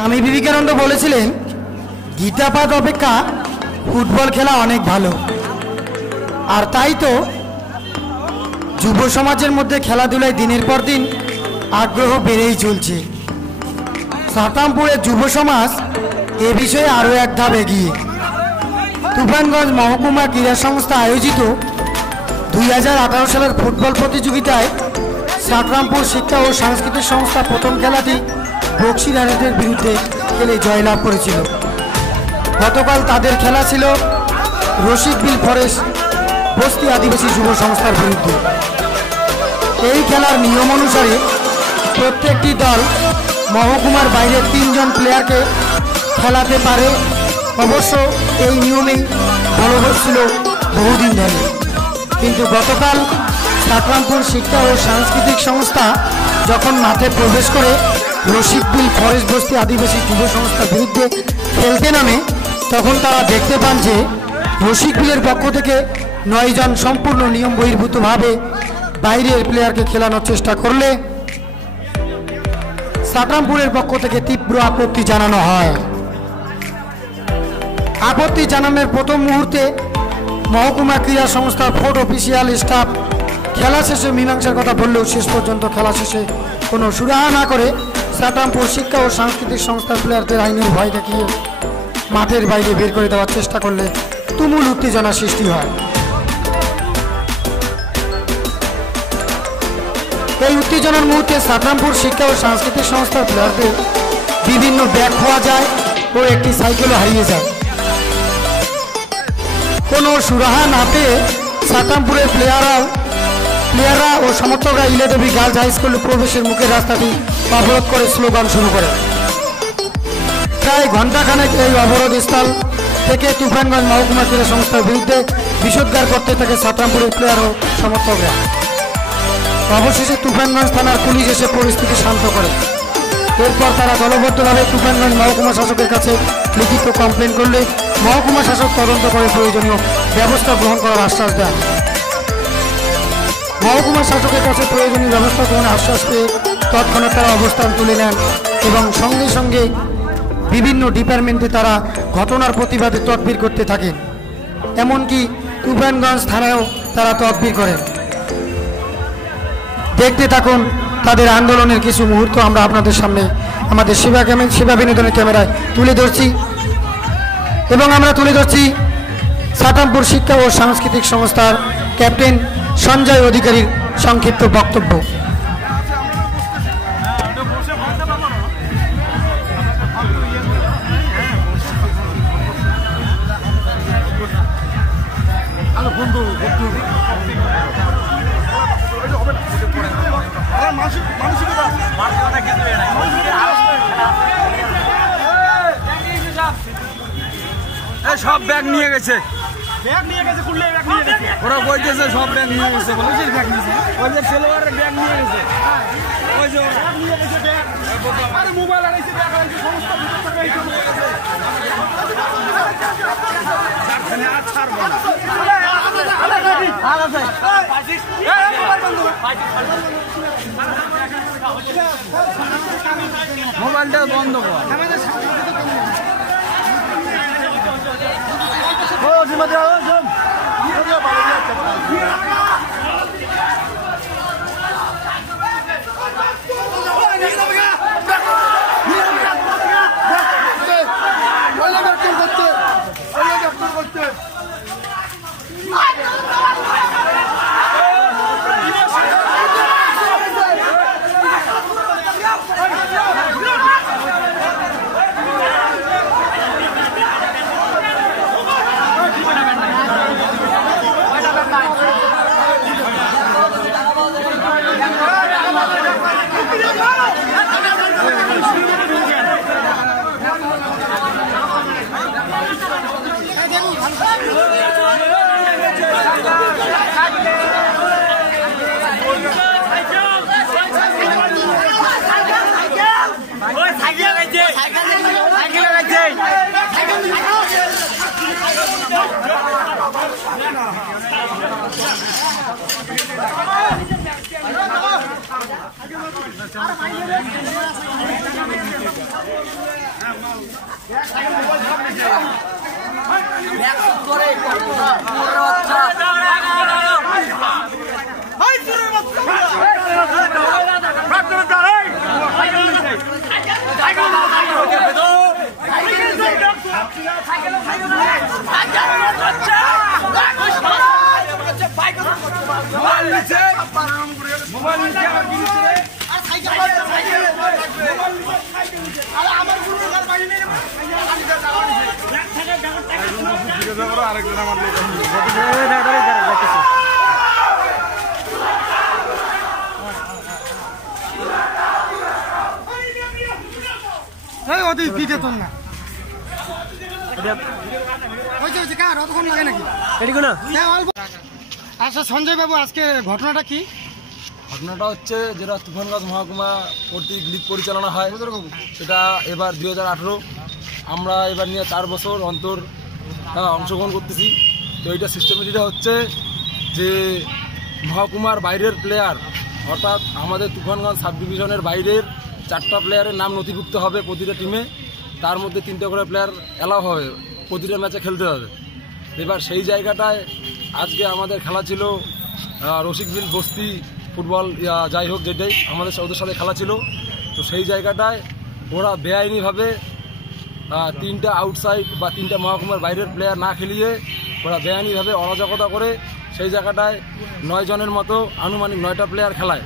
স্বামী বিবেকানন্দ বলেছিলেন, গীতাপাঠ অপেক্ষা ফুটবল খেলা অনেক ভালো। আর তাই তো যুব সমাজের মধ্যে খেলাধুলায় দিনের পর দিন আগ্রহ বেড়েই চলছে। সাতামপুরের যুব সমাজ এ বিষয়ে আরও এক ধাপ এগিয়ে। তুফানগঞ্জ মহকুমা ক্রীড়া সংস্থা আয়োজিত 2018 সালের ফুটবল প্রতিযোগিতায় সাতরামপুর শিক্ষা ও সাংস্কৃতিক সংস্থা প্রথম খেলাটি বক্সিরানীদের বিরুদ্ধে খেলে জয়লাভ করেছিল। গতকাল তাদের খেলা ছিল রশিকবিল ফরেস্ট বস্তি আদিবাসী যুব সংস্থার বিরুদ্ধে। এই খেলার নিয়ম অনুসারে প্রত্যেকটি দল মহকুমার বাইরে 3 জন প্লেয়ারকে খেলাতে পারে। অবশ্য এই নিয়মেই বলবৎ ছিল বহুদিন ধরে, কিন্তু গতকাল সাতরামপুর শিক্ষা ও সাংস্কৃতিক সংস্থা যখন মাঠে প্রবেশ করে রশিকবিল ফরেস্ট বস্তি আদিবাসী যুব সংস্থার বিরুদ্ধে খেলতে নামে, তখন তারা দেখতে পান যে রশিকবিলের পক্ষ থেকে 9 জন সম্পূর্ণ নিয়ম বহির্ভূতভাবে বাইরের প্লেয়ারকে খেলানোর চেষ্টা করলে সাতরামপুরের পক্ষ থেকে তীব্র আপত্তি জানানো হয়। আপত্তি জানানোর প্রথম মুহূর্তে মহকুমা ক্রীড়া সংস্থার ফোর্ট অফিসিয়াল স্টাফ খেলা শেষে মীমাংসার কথা বললেও শেষ পর্যন্ত খেলা শেষে কোনো সুরাহা না করে সাতরামপুর শিক্ষা ও সাংস্কৃতিক সংস্থার প্লেয়ারদের আইনের ভয় দেখিয়ে মাঠের বাইরে বের করে দেওয়ার চেষ্টা করলে তুমুল উত্তেজনা সৃষ্টি হয়। এই উত্তেজনার মুহূর্তে সাতরামপুর শিক্ষা ও সাংস্কৃতিক সংস্থার প্লেয়ারদের বিভিন্ন ব্যাগ খোয়া যায় ও একটি সাইকেলও হারিয়ে যায়। কোনো সুরাহা না পেয়ে সাতরামপুরের প্লেয়াররা ও সমর্থকরা ইলেদেবী গার্লস হাই স্কুলে প্রবেশের মুখের রাস্তাটি অবরোধ করে স্লোগান শুরু করে। প্রায় ঘণ্টাখানেক এই অবরোধ স্থল থেকে তুফানগঞ্জ মহকুমা ক্রীড়া সংস্থার বিরুদ্ধে বিষোদ্গার করতে থাকে সাতরামপুরের প্লেয়ার ও সমর্থকরা। অবশেষে তুফানগঞ্জ থানার পুলিশ এসে পরিস্থিতি শান্ত করে। এরপর তারা দলবদ্ধভাবে তুফানগঞ্জ মহকুমা শাসকের কাছে লিখিত কমপ্লেন করলে মহকুমা শাসক তদন্ত করে প্রয়োজনীয় ব্যবস্থা গ্রহণ করার আশ্বাস দেন। মহকুমা শাসকের কাছে প্রয়োজনীয় ব্যবস্থা গ্রহণের আশ্বাস পেয়ে তৎক্ষণাৎ তারা অবস্থান তুলে নেন এবং সঙ্গে সঙ্গে বিভিন্ন ডিপার্টমেন্টে তারা ঘটনার প্রতিবাদে তদবির করতে থাকেন। এমনকি তুফানগঞ্জ থানায়ও তারা তদবির করেন। দেখতে থাকুন তাদের আন্দোলনের কিছু মুহূর্ত আমরা আপনাদের সামনে আমাদের সেবা বিনোদনের ক্যামেরায় তুলে ধরছি এবং আমরা তুলে ধরছি সাতরামপুর শিক্ষা ও সাংস্কৃতিক সংস্থার ক্যাপ্টেন সঞ্জয় অধিকারীর সংক্ষিপ্ত বক্তব্য। সব ব্যাগ নিয়ে গেছে, ওরা বলতেছে সব ব্যাগ নিয়ে গেছে, ওই যে সেলোয়ারের ব্যাগ নিয়ে গেছে, ওই যে মোবাইল আনাইছে, ব্যাগ আনাইছে, সমস্ত ভিতর থেকে এই সব নিয়ে গেছে। আর ছাড়বো না, মোবাইলটা বন্ধ কর। আরেকজন আমার পিঠে তোর না অতক্ষণ লাগে নাকি? আচ্ছা সঞ্জয় বাবু, আজকে ঘটনাটা কি? ঘটনাটা হচ্ছে যেটা তুফানগঞ্জ মহকুমা কর্তৃক লীগ পরিচালনা হয়, সেটা এবার 2018। আমরা এবার নিয়ে 4 বছর অন্তর অংশগ্রহণ করতেছি। তো এইটা সিস্টেমেটিটা হচ্ছে যে মহকুমার বাইরের প্লেয়ার, অর্থাৎ আমাদের তুফানগঞ্জ সাব ডিভিশনের বাইরের 4টা প্লেয়ারের নাম নথিভুক্ত হবে প্রতিটা টিমে। তার মধ্যে 3টা করে প্লেয়ার অ্যালাউ হবে, প্রতিটা ম্যাচে খেলতে হবে। এবার সেই জায়গাটায় আজকে আমাদের খেলা ছিল রসিকবিল বস্তি ফুটবল, যাই হোক যেটাই আমাদের ওদের সাথে খেলা ছিল। তো সেই জায়গাটায় ওরা বেআইনিভাবে 3টা আউটসাইড বা 3টা মহকুমার বাইরের প্লেয়ার না খেলিয়ে ওরা বেআইনিভাবে অরাজকতা করে সেই জায়গাটায় 9 জনের মতো আনুমানিক 9টা প্লেয়ার খেলায়।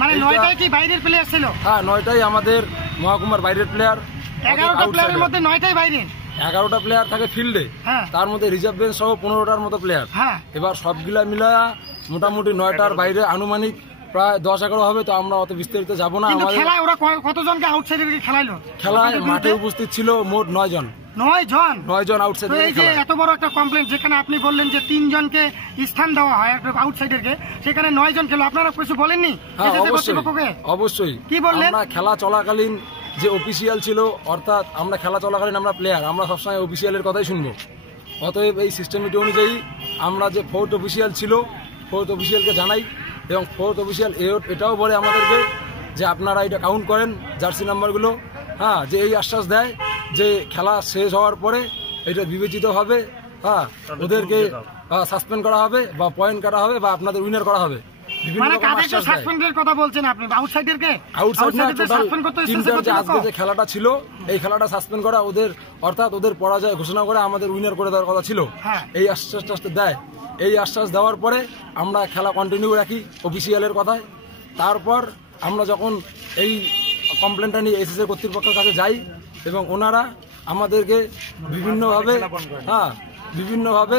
মানে 9টাই কি বাইরের প্লেয়ার ছিল? হ্যাঁ, 9টাই আমাদের মহকুমার বাইরের প্লেয়ার। 11টা প্লেয়ারের মধ্যে 9টাই বাইরে। 11টা প্লেয়ার থাকে ফিল্ডে, তার মধ্যে রিজার্ভ বেঞ্চ সহ 15টার মতো প্লেয়ার। এবার সবগুলা মিলা মোটামুটি 9টার বাইরে আনুমানিক প্রায় 10-11 হবে। তো আমরা অত বিস্তারিত যাবো না। আমাদের খেলায় ওরা কতজনকে আউটসাইডে খেলাইলো? খেলায় মাঠে উপস্থিত ছিল মোট 9 জন। 9 জন আউটসাইডার। এই যে এত বড় একটা কমপ্লেন, যেখানে আপনি বললেন যে 3 জনকে স্থান দেওয়া হয় আউটসাইডারকে, সেখানে 9 জন খেলো, আপনারা কিছু বলেননি? অবশ্যই কি বললেন? আমরা খেলা চলাকালীন যে অফিসিয়াল ছিল, অর্থাৎ আমরা খেলা চলাকালীন আমরা প্লেয়ার, আমরা সবসময় অফিসিয়ালের কথাই শুনবো। অতএব এই সিস্টেমটি অনুযায়ী আমরা যে 4th অফিসিয়াল ছিল, 4th অফিসিয়ালকে জানাই এবং 4th অফিসিয়াল এটাও বলে আমাদেরকে যে আপনারা এটা কাউন্ট করেন জার্সি নাম্বারগুলো। হ্যাঁ, যে এই আশ্বাস দেয় যে খেলা শেষ হওয়ার পরে এটা বিবেচিত হবে, ওদেরকে সাসপেন্ড করা হবে বা পয়েন্ট কাটা হবে বা আপনাদের উইনার করা হবে। যে খেলাটা ছিল এই খেলাটা সাসপেন্ড করা ওদের, অর্থাৎ ওদের পরাজয় ঘোষণা করে আমাদের উইনার করে দেওয়ার কথা ছিল। এই আশ্বাসটা দেয়। এই আশ্বাস দেওয়ার পরে আমরা খেলা কন্টিনিউ রাখি অফিসিয়ালের কথায়। তারপর আমরা যখন এই কমপ্লেনটা নিয়ে এসএসএ কর্তৃপক্ষের কাছে যাই এবং ওনারা আমাদেরকে বিভিন্নভাবে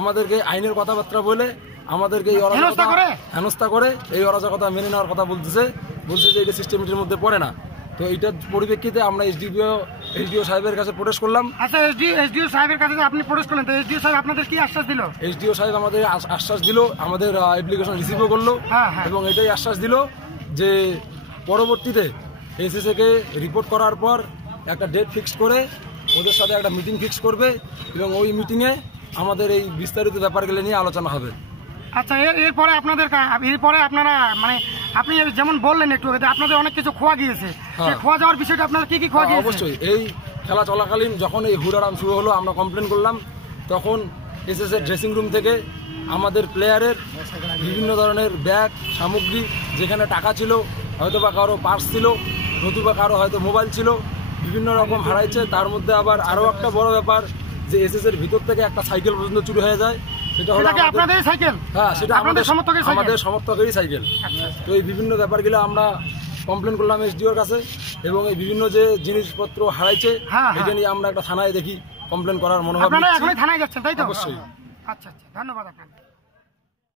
আমাদেরকে আইনের কথাবার্তা বলে আমাদেরকে এই হেনস্থা করে এই অরাজকতা মেনে নেওয়ার কথা বলছে যে এটা সিস্টেমের মধ্যে পড়ে না। তো এইটার পরিপ্রেক্ষিতে আমরা এসডিও সাহেবের কাছে প্রোটেস্ট করলাম। আচ্ছা, এসডিও সাহেবের কাছে আপনি প্রোটেস্ট করলেন, তো এসডিও সাহেব আপনাদের কি আশ্বাস দিল? এসডিও সাহেব আমাদের আশ্বাস দিল, আমাদের অ্যাপ্লিকেশন রিসিভও করলো এবং এটাই আশ্বাস দিল যে পরবর্তীতে এসএসএ কে রিপোর্ট করার পর একটা ডেট ফিক্স করে ওদের সাথে একটা মিটিং ফিক্স করবে এবং ওই মিটিংয়ে আমাদের এই বিস্তারিত ব্যাপারগুলো নিয়ে আলোচনা হবে। আচ্ছা, এরপরে আপনারা মানে আপনি যেমন বললেন একটু আগে আপনাদের অনেক কিছু খোয়া গিয়েছে, খোয়া যাওয়ার বিষয়টা আপনারা কি খোয়া গিয়েছে? অবশ্যই এই খেলা চলাকালীন যখন এই হুড়ারাম শুরু হলো আমরা কমপ্লেন করলাম, তখন এসএসএ ড্রেসিং রুম থেকে আমাদের প্লেয়ারের বিভিন্ন ধরনের ব্যাগ সামগ্রী, যেখানে টাকা ছিল, হয়তো বা কারো পার্স ছিল, নতুবা কারো হয়তো মোবাইল ছিল, বিভিন্ন রকম হারাইছে। তার মধ্যে আরও একটা বড় ব্যাপার যে এসএসএর ভিতর থেকে একটা সাইকেল পর্যন্ত চুরি হয়ে যায়। সেটা হলো আপনাদের সাইকেল? হ্যাঁ, সেটা আমাদের সমর্থকেরই সাইকেল। তো এই বিভিন্ন ব্যাপারগুলো আমরা কমপ্লেন করলাম এসডিওর কাছে এবং এই বিভিন্ন যে জিনিসপত্র হারাইছে এটা নিয়ে আমরা একটা থানায় দেখি কমপ্লেন করার মনোভাব। আপনারা এখনই থানায় যাচ্ছেন, তাই তো? অবশ্যই। আচ্ছা, ধন্যবাদ আপনাকে।